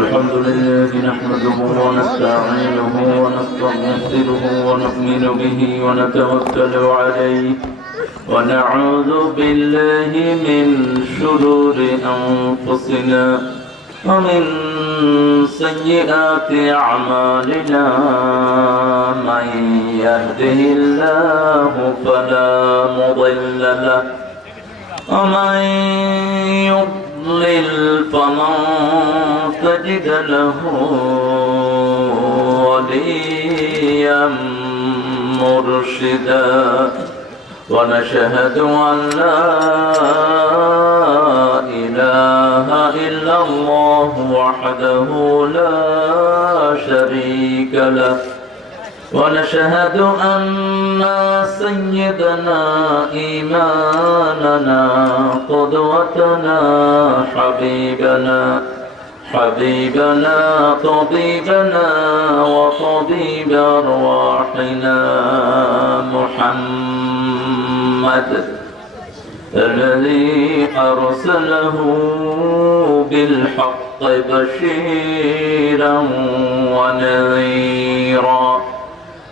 الحمد لله نحمده ونستعينه ونستغفره ونؤمن به ونتوكل عليه ونعوذ بالله من شرور أنفسنا ومن سيئات أعمالنا من يهده الله فلا مضل له ومن يضلل فلن تجد له وليا مرشدا ونشهد أن لا إله إلا الله وحده لا شريك له ونشهد أن سيدنا إمامنا قدوتنا حبيبنا طبيبنا وطبيب أرواحنا محمد الذي أرسله بالحق بشيرا ونذيرا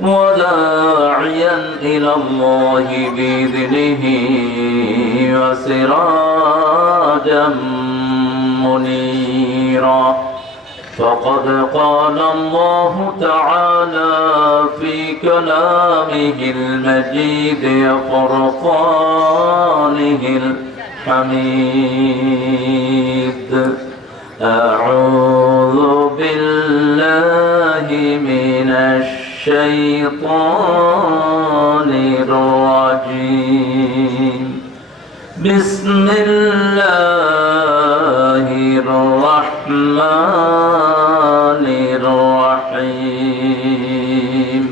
وداعيا إلى الله بإذنه وسراجا منيرا فقد قال الله تعالى في كلامه المجيد وفرقانه الحميد أعوذ بالله من الشيطان الرجيم بسم الله الرحمن الرحيم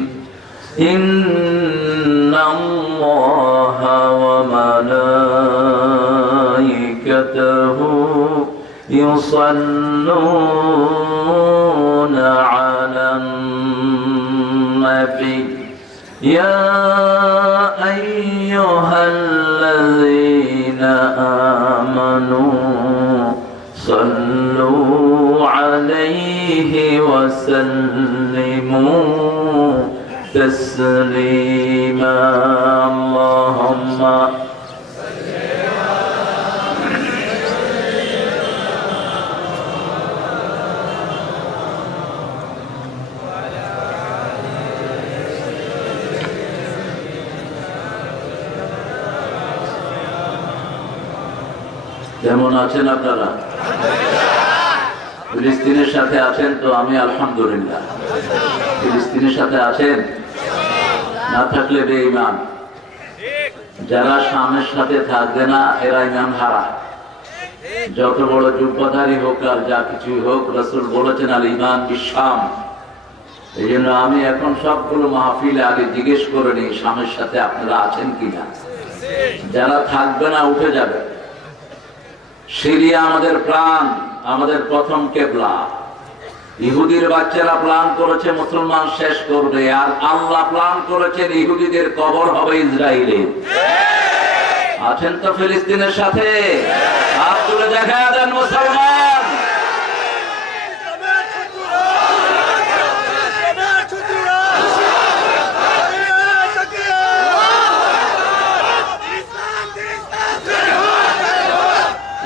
إن الله وملائكته يصلون على النبي يا أيها الذين آمنوا صلوا عليه وسلموا تسليما اللهم কেমন আছেন আপনারা? ফিলিস্তিনের সাথে আছেন তো? আমি আলহামদুলিল্লাহ। ফিলিস্তিনের সাথে আছেন? না থাকলে বেঈমান। যারা শামের সাথে থাকবে না এরা ঈমান হারা। যত বড় জুব্বাধারী হোক আর যা কিছুই হোক, রাসূল বলেছেন আল ঈমান বিশাম। এই জন্য আমি এখন সবগুলো মাহফিলে আগে জিজ্ঞেস করে নিই শামের সাথে আপনারা আছেন কিনা। যারা থাকবে না উঠে যাবে। সিরিয়া আমাদের প্রাণ, আমাদের প্রথম কেবলা। ইহুদির বাচ্চারা প্ল্যান করেছে মুসলমান শেষ করবে, আর আল্লাহ প্ল্যান করেছেন ইহুদিদের কবর হবে ইসরায়েলে। আছেন তো ফিলিস্তিনের সাথে? হাত তুলে দেখা দেন মুসলমান।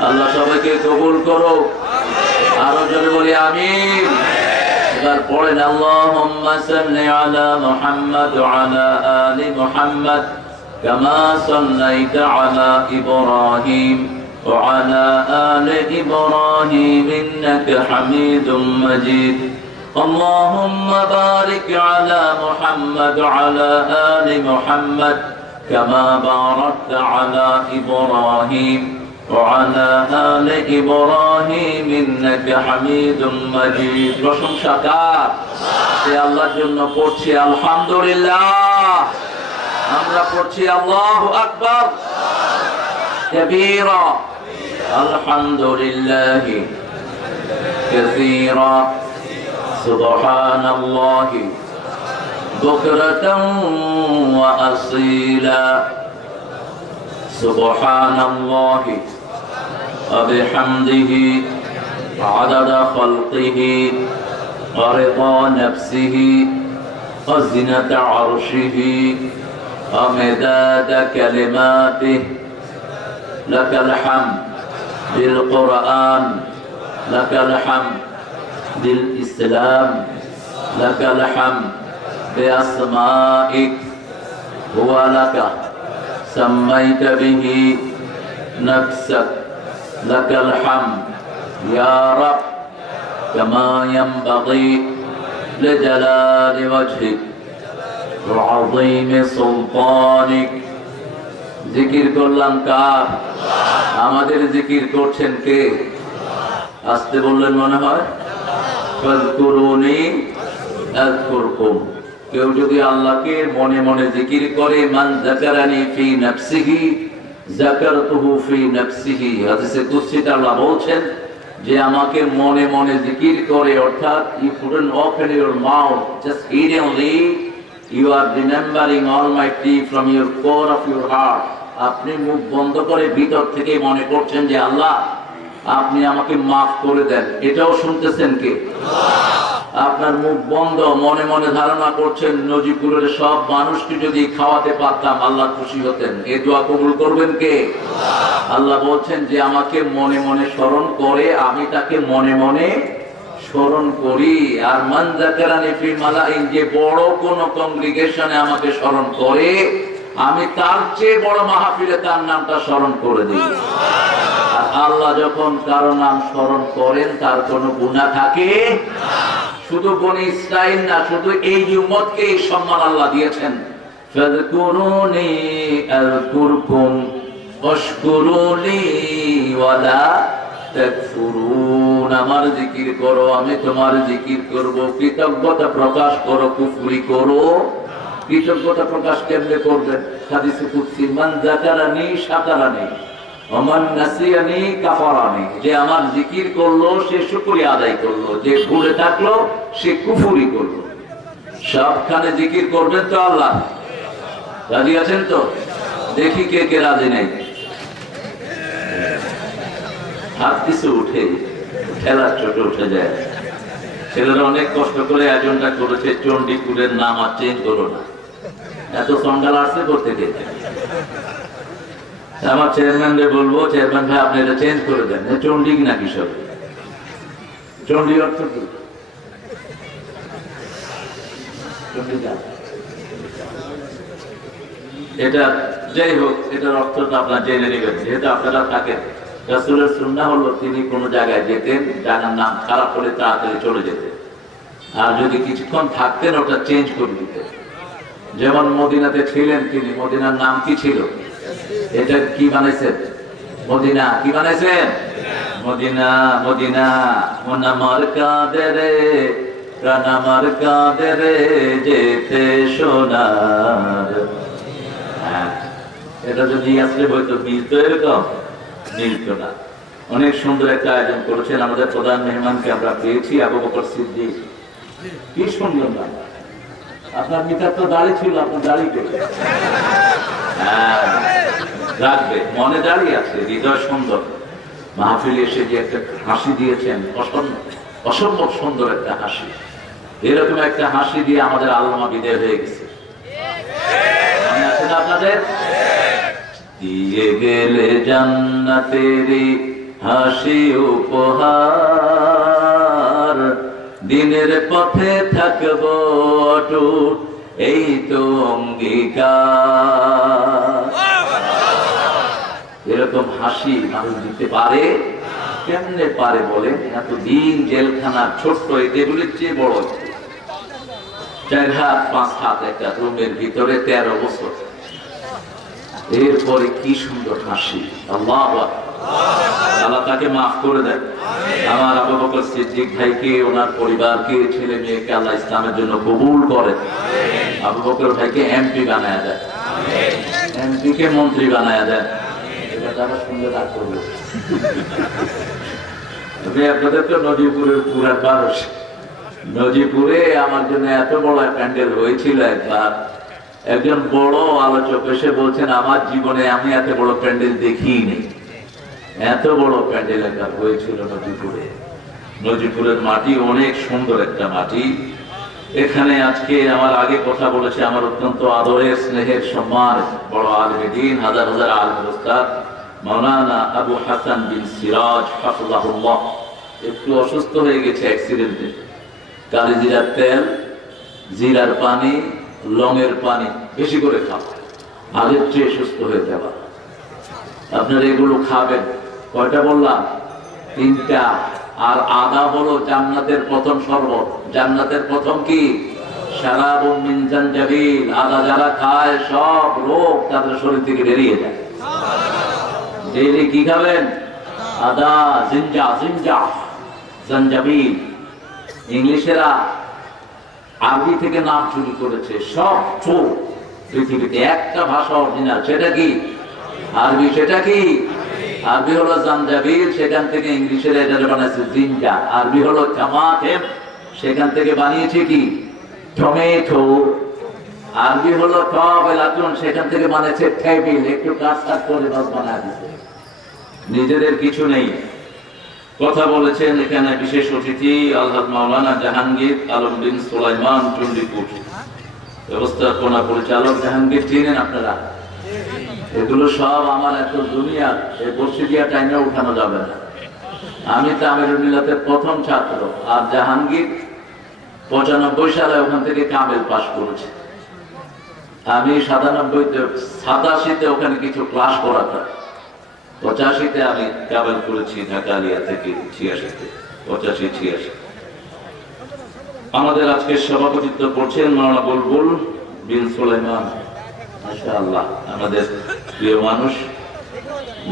আল্লাহ সবাইকে কবুল করো। আরো জোরে বলি আমিন। এবার পড়েন আল্লাহুম্মা সাল্লি আলা মুহাম্মাদ ওয়া আলা আলি মুহাম্মাদ কামা সাল্লাইতা আলা ইব্রাহিম ওয়া আলা আলি ইব্রাহিম ইন্নাকা হামিদুম মাজিদ। আল্লাহুম্মা বারিক আলা মুহাম্মাদ ওয়া আলা আলি মুহাম্মাদ কামা বারাকতা আলা ইব্রাহিম وعلى آل إبراهيم إنك حميد مجيد। প্রশংসা কার? সে আল্লাহর জন্য পড়ছি আলহামদুলিল্লাহ। আমরা পড়ছি আল্লাহু আকবার كبيرا الحمد لله كثيرا سبحان الله بكرة وأصيلا سبحان الله وبحمده عدد خلقه ورضا نفسه وزنة عرشه ومداد كلماته لك الحمد بالقرآن لك الحمد بالإسلام لك الحمد بأسمائك هو لك سميت به نفسك لك الحمد يا رب كما ينبغي لجلال وجهك وعظيم سلطانك জিকির করলাম কার? আমাদের জিকির করছেন কে? আসতে বললেন মনে হয়। ফাযকুরুনি আযকুরকুম। কেউ যদি আল্লাহকে মনে মনে জিকির করে, মান যাকারানি ফি নাফসিহি যাকারতুহু ফি নাফসিহি। হাদিসে কুদসিতে আল্লাহ বলছেন যে আমাকে মনে মনে জিকির করে, অর্থাৎ you couldn't open your mouth, just hiddenly you are remembering Almighty from your core of your heart. আপনি মুখ বন্ধ করে ভিতর থেকে মনে করছেন যে আল্লাহ আপনি আমাকে মাফ করে দেন। এটাও শুনতেছেন কে? আপনার মুখ বন্ধ, মনে মনে ধারণা করছেন নজিপুরের সব মানুষকে যদি খাওয়াতে পারতাম আল্লাহ খুশি হতেন। এই দোয়া কবুল করবেন কে? আল্লাহ বলছেন যে আমাকে মনে মনে স্মরণ করে, আমি তাকে মনে মনে স্মরণ করি। আর মান যাকারানি ফি মালাইন, যে বড় কোন কংগ্রিগেশনে আমাকে স্মরণ করে, আমি তার চেয়ে বড় মাহফিলে তার নামটা স্মরণ করে দিই। আর আল্লাহ যখন কারো নাম স্মরণ করেন তার কোনো গুনাহ থাকে? শুধু বনি ইসরাইল না, শুধু এই উম্মতকে এই সম্মান আল্লাহ দিয়েছেন। ফাযকুরুনি আযকুরকুম ওয়াশকুরুলি ওয়ালা তাকফুরুন। আমার জিকির করো, আমি তোমার জিকির করব। কৃতজ্ঞতা প্রকাশ করো, কুফরি করো। কৃতজ্ঞতা প্রকাশ কেমনে করবেন? হাদিসে কুদসি, মান যাকারানি শাকারানি ওয়া মান নাসিয়ানি কাফারানি। যে আমার জিকির করলো সে শুকরিয়া আদায় করলো, যে ভুলে থাকলো সে কুফরি করলো। সবখানে জিকির করবেন তো আল্লাহ? রাজি আছেন তো? দেখি কে কে রাজি নেই। হাত কিছু উঠে, খেলার চোটে উঠে যায়। ছেলেরা অনেক কষ্ট করে আয়োজনটা করেছে, চণ্ডীপুরের নাম আর চেঞ্জ করো না। এত সন্ডাল আসছে করতে গেছে। আমার চেয়ারম্যানকে বলবো, চেয়ারম্যান ভাই আপনি এটা চেঞ্জ করে দেন। চণ্ডী না কিসব? চণ্ডী অর্থ কি? এটা যাই হোক, এটার অর্থটা আপনার জেনে নেবেন, যেহেতু আপনারা থাকেন। রাসূলের সুন্নাহ হলো তিনি কোন জায়গায় যেতেন, জায়গার নাম খারাপ হলে তাড়াতাড়ি চলে যেতেন, আর যদি কিছুক্ষণ থাকতেন ওটা চেঞ্জ করে দিতেন। যেমন মদিনাতে ছিলেন তিনি, মদিনার নাম কি ছিল? এটা কি বানাইছেন? মদিনা। কি বানাইছেন? মদিনা। মদিনা মনামার কাদেরে প্রাণামার কাদেরে যেতে সোনার। এটা যদি আসলে হয়তো মিলতো, এরকম মিলতো না। অনেক সুন্দর একটা আয়োজন করেছেন। আমাদের প্রধান মেহমানকে আমরা পেয়েছি, আবু বকর সিদ্দিক। কি সুন্দর নাম। আপনার মিটার তো দাড়ি ছিল, আপনার দাড়ি কে? হ্যাঁ, রাখবে, মনে দাঁড়িয়ে আছে, হৃদয় সুন্দর। মাহফিলে এসে যে একটা হাসি দিয়েছেন, অসম্ভব সুন্দর একটা হাসি। এরকম একটা হাসি দিয়ে আমাদের আল্লামা বিদায় হয়ে গেছে। মনে আছে না আপনাদের? দিয়ে গেলে জান্নাতেরি হাসি উপহার, দিনের পথে থাকবো অটুট এই তো অঙ্গীকার। এরকম হাসি মানুষ দিতে পারে? কেমনে পারে বলেন? এতদিন জেলখানার ছোট্ট এই টেবিলের চেয়ে বড় 4 হাত 5 হাত একটা রুমের ভিতরে 13 বছর। এরপরে কি সুন্দর হাসি। আল্লাহ আল্লাহ তাকে মাফ করে দেন। আমার আবু বকর সিদ্দিক ভাইকে, ওনার পরিবারকে, ছেলে মেয়েকে আল্লাহ ইসলামের জন্য কবুল করেন। আবু বকর ভাইকে এমপি বানায় দেন, এমপি কে মন্ত্রী বানায় দেন। এটা তারা শুনলে রাগ করবে। আপনাদের তো নজিপুরের পুরার মানুষ। নজিপুরে আমার জন্য এত বড় প্যান্ডেল হয়েছিল একবার। একজন বড় আলোচক এসে বলছেন, আমার জীবনে আমি এত বড় প্যান্ডেল দেখিই নেই। এত বড় প্যান্ডেল একবার হয়েছিল নজিপুরে। নজিপুরের মাটি অনেক সুন্দর একটা মাটি। এখানে আজকে আমার আগে কথা বলেছে আমার অত্যন্ত আদরের স্নেহের সম্মান বড় আলেমে দ্বীন, হাজার হাজার আলেমের উস্তাদ মাওলানা আবু হাসান বিন সিরাজ হাফিজাহুল্লাহ। একটু অসুস্থ হয়ে গেছে অ্যাক্সিডেন্টে। কালি জিরার তেল, জিরার পানি, লংয়ের পানি বেশি করে খাওয়া, আগের চেয়ে সুস্থ হয়ে যাওয়া। আপনারা এগুলো খাবেন। কয়টা বললাম? 3টা। আর আদা হলো জান্নাতের প্রথম শরবত। জান্নাতের প্রথম কি? শারাবুন মিন জানজাবিল। আদা যারা খায় সব রোগ তাদের শরীর থেকে বেরিয়ে যায়। ডেইলি কি খাবেন? আদা, জিঞ্জা, জানজাবিল। ইংলিশেরা আরবি থেকে নাম চুরি করেছে। সব চোর পৃথিবীতে একটা ভাষা অরিজিনাল, সেটা কি? আরবি। সেটা কি? আরবি হলো জানজাবিল, সেখান থেকে ইংলিশের এটা বানাইছে জিঞ্জা। আরবি হলো তামাতেম, সেখান থেকে বানিয়েছে কি? টমেটো। আরবি হলো তবেলাতুন, সেখান থেকে বানিয়েছে টেবিল। একটু কাজ করে বাস বানায় দিচ্ছে। নিজেদের কিছু নেই। কথা বলেছেন এখানে বিশেষ অতিথি আলহাজ মাওলানা জাহাঙ্গীর আলম বিন সুলাইমান চন্ডীপুর, ব্যবস্থাপনা পরিচালক। জাহাঙ্গীর চিনেন আপনারা? এগুলো সব আমার এত দুনিয়া, এই বর্ষি দিয়া টাইমে উঠানো যাবে না। আমি তামিরুল মিলাতের প্রথম ছাত্র, আর জাহাঙ্গীর 95 সালে ওখান থেকে কামেল পাশ করেছে। আমি 87-তে ওখানে কিছু ক্লাস করাতাম। 85-তে আমি কামেল করেছি ঢাকা আলিয়া থেকে। 85 আমাদের আজকে সভাপতিত্ব করছেন মাওলানা বুলবুল বিন সুলাইমান, মাশাআল্লাহ, আমাদের প্রিয় মানুষ।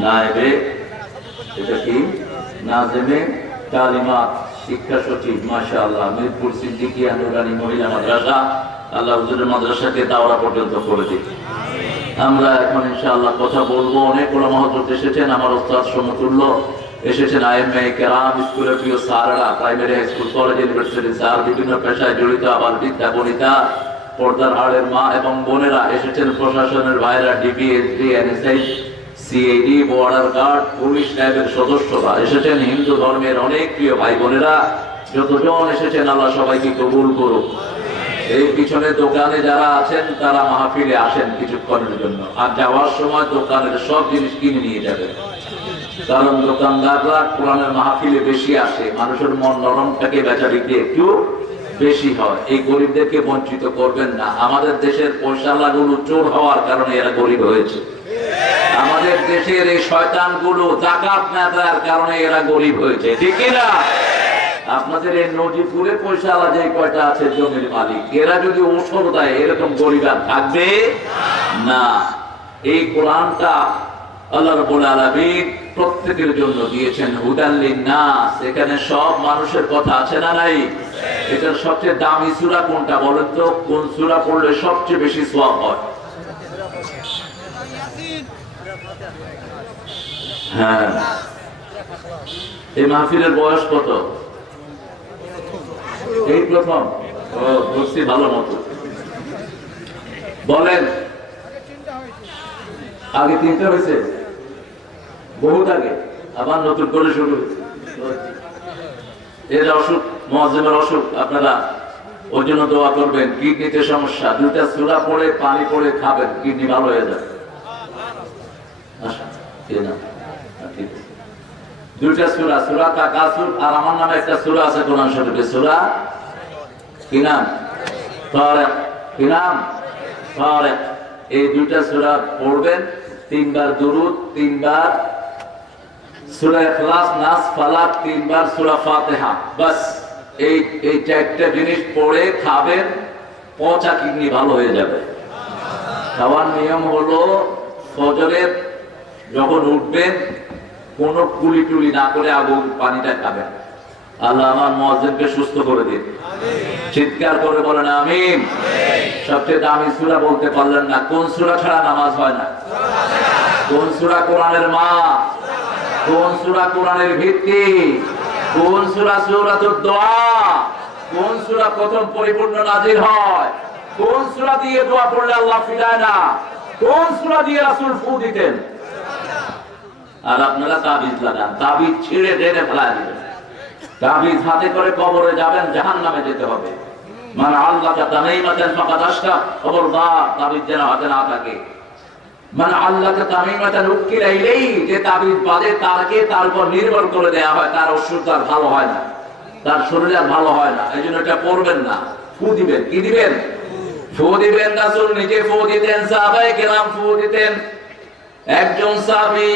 নায়েবে, এটা কি? নাজেমে তালিমাত, শিক্ষা সচিব, মাশাআল্লাহ, মিরপুর সিদ্দিকিয়া নুরানী মহিলা মাদ্রাসা। আল্লাহ হুজুরের মাদ্রাসাকে দাওরা পর্যন্ত করে দিন। আমরা এখন ইনশাআল্লাহ কথা বলবো। অনেক ওলামা হযরত এসেছেন, আমার ওস্তাদ সমতুল্য এসেছেন, আইএমএ কেরাম, স্কুলের প্রিয় স্যাররা, primary high school, college, university sir, বিভিন্ন পেশায় জড়িত, আবার বিদ্যা বনিতা, পর্দার আড়ের মা এবং বোনেরা এসেছেন, প্রশাসনের ভাইরা, DB, SD, NSI, CID, border guard, police ল্যাবের সদস্যরা এসেছেন, হিন্দু ধর্মের অনেক প্রিয় ভাই বোনেরা যতজন এসেছেন, আল্লাহ সবাইকে কবুল করুক। এই পিছনে দোকানে যারা আছেন তারা মাহফিলে আসেন কিছুক্ষণের জন্য, আর যাওয়ার সময় দোকানের সব জিনিস কিনে নিয়ে যাবেন। কারণ দোকানদাররা কোরআনের মাহফিলে বেশি আসে, মানুষের মন নরম থাকে, বেচা বিক্রি একটু বেশি হয়। এই গরিবদেরকে বঞ্চিত করবেন না। আমাদের দেশের পয়সালাগুলো চোর হওয়ার কারণে এরা গরিব হয়েছে। আমাদের দেশের এই শয়তানগুলো যাকাত না দেওয়ার কারণে এরা গরিব হয়েছে, ঠিক না? আপনাদের এই নজিপুরে পয়সাওয়ালা যে কয়টা আছে জমির মালিক, এরা যদি ওষুধ দেয় এরকম গরিব আর থাকবে না। এই কোরআনটা আল্লাহ রাব্বুল আলামিন প্রত্যেকের জন্য দিয়েছেন, হুদাল লিন-নাস। এখানে সব মানুষের কথা আছে না নাই? এটার সবচেয়ে দামি সূরা কোনটা বলেন তো? কোন সূরা পড়লে সবচেয়ে বেশি সওয়াব হয়? হ্যাঁ। এই মাহফিলের বয়স কত? এই প্রথম? ও, বুঝছি ভালো মতো। বলেন, আগে 3টা হয়েছে? বহুত আগে, আবার নতুন করে শুরু হয়েছে। এর অসুখ, মুআজ্জিমের অসুখ, আপনারা ওই জন্য দোয়া করবেন। কিডনিতে সমস্যা, 2টা সূরা পড়ে পানি পড়ে খাবেন, কিডনি ভালো হয়ে যাবে। ঠিক আছে, 2টা সূরা, সূরা তাকাসুর, আর আমার নামে একটা সূরা আছে কোরআন শরীফে, সূরা কি নাম? তারিক। কি নাম? তারিক। এই 2টা সূরা পড়বেন, 3 বার দুরুদ, 3 বার সূরা ইখলাস, নাস, ফালাক, 3 বার সূরা ফাতিহা। বাস এই 4টা জিনিস পড়ে খাবেন, পচা কিডনি ভালো হয়ে যাবে। খাওয়ার নিয়ম হলো ফজরের যখন উঠবেন কোনো কুলি টুলি না করে আগুন পানিটা খাবেন। আল্লাহ আমার মুয়াজ্জিনকে সুস্থ করে দিন। চিৎকার করে বলেন আমিন। সবচেয়ে দামি সূরা বলতে পারলেন না, কোন সূরা ছাড়া নামাজ হয় না? কোন সূরা কোরআনের মা? কোন সূরা কোরআনের ভিত্তি? কোন সূরা? সূরাতুদ দোয়া। কোন সূরা প্রথম পরিপূর্ণ নাজিল হয়? কোন সূরা দিয়ে দোয়া পড়লে আল্লাহ ফিরায় না? কোন সূরা দিয়ে রাসূল ফু দিতেন? আর আপনারা তাবিজ লাগান, তাবিজ ছিঁড়ে টেনে ফেলা দিবেন। তাবিজ হাতে করে কবরে যাবেন, জাহান্নামে যেতে হবে। মানে আল্লাহকে তামিমাতান ফাকাদ আশরাক, খবরদার তাবিজ যেন হাতে না থাকে। মানে আল্লাহকে তামিমাতান উকিলা ইলাইহি, যে তাবিজ বাঁধে তারকে তার উপর নির্ভর করে দেয়া হয়, তার ওষুধ তার ভালো হয় না, তার শরীর আর ভালো হয় না, এই জন্য এটা করবেন না। ফু দিবেন, কি দিবেন? ফু দিবেন। রাসূল নিজে ফু দিতেন, সাহাবায়ে কেরাম ফু দিতেন। একজন সাহাবী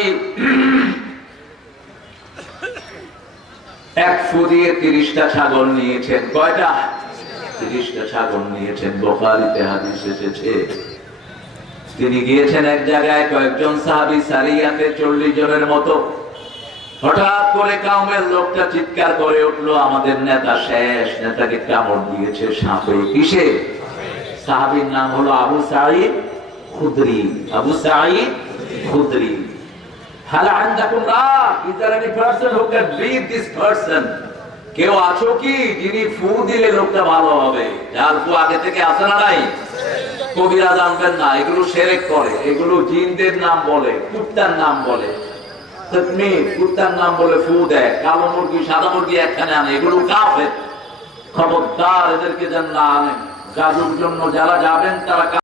এক ফু দিয়ে 30টা ছাগল নিয়েছেন। কয়টা? 30টা ছাগল নিয়েছেন। বুখারীতে হাদিস এসেছে। তিনি গিয়েছেন এক জায়গায়, কয়েকজন সাহাবী সারিয়াতে 40 জনের মতো। হঠাৎ করে কাউমের লোকটা চিৎকার করে উঠলো, আমাদের নেতা শেষ, নেতাকে কামড় দিয়েছে সাপে। কিসে? সাহাবীর নাম হলো Abu Saeed খুদরি। Abu Saeed Khudri. হাল আনদাকুম রাহ, is there any person who can breathe this person? কেউ আছো কি যিনি ফু দিলে লোকটা ভালো হবে? যার ফু আগে থেকে আছে না নাই? কবিরা জানবেন না, এগুলো শিরক করে, এগুলো জিনদের নাম বলে, কুত্তার নাম বলে। তাকমীর, কুত্তার নাম বলে ফু দেয়, কালো মুরগি সাদা মুরগি একখানে আনে, এগুলো কাফের। খবরদার এদেরকে যেন না আনেন। জাদুর জন্য যারা যাবেন তারা